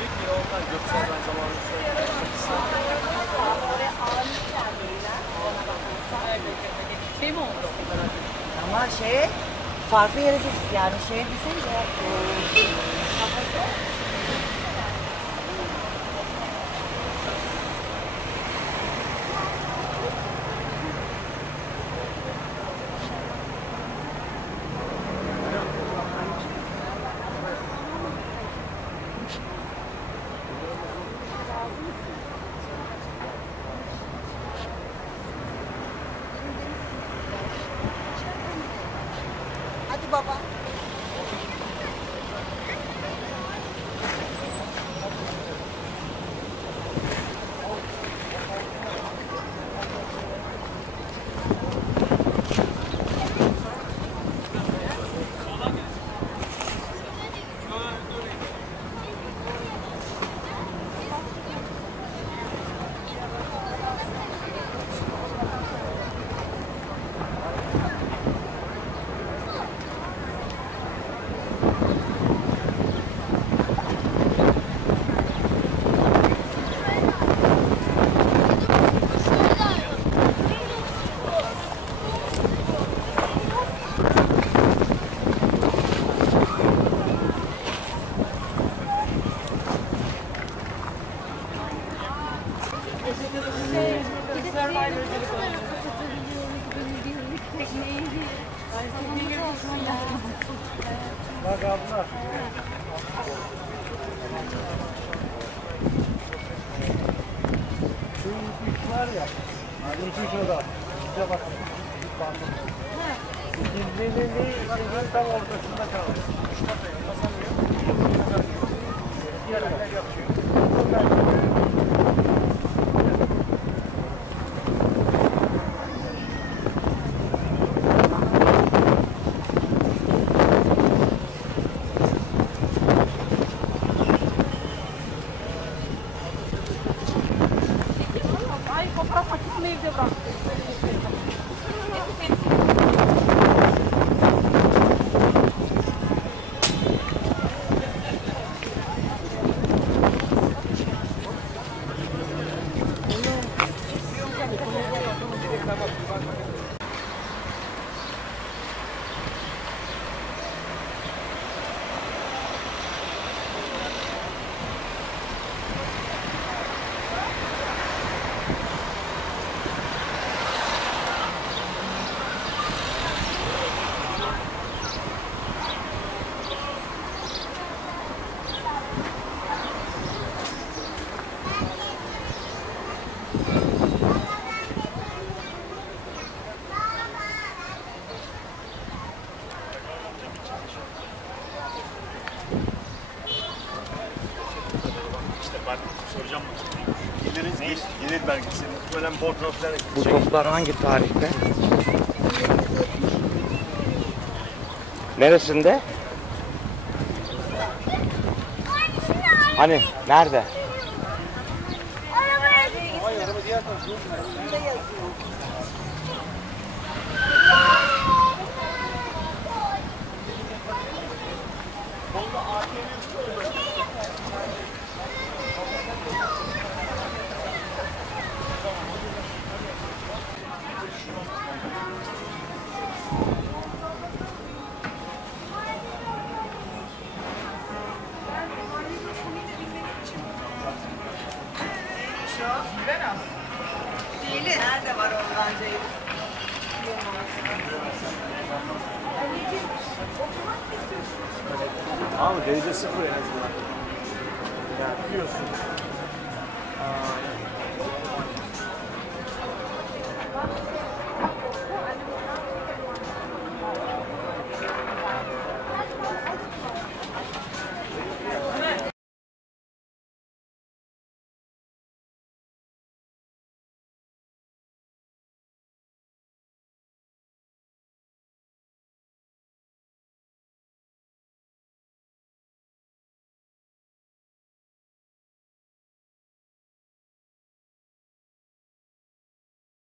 Tabii ki onlar Göksel'den zamanını Şey mi oldu? Ama farklı yere git yani desenize. Hadi baba. Bak abla. Şu üç var ya. İki oda. İşte bakın. İkizliğinin tam ortasında kalmış. Üç kafayı basamıyor. Diğerler yapıyor. Fotoğraf makinesini evde bıraktım. Soracağım mı? Gelir belgesi. Böyle bordo falan. Bu toplar hangi tarihte? Neresinde? Hani nerede? Araba diğer tarafı. Nerede var ondan Ceylin? Abi derece sıfır en azından. Yani biliyorsun.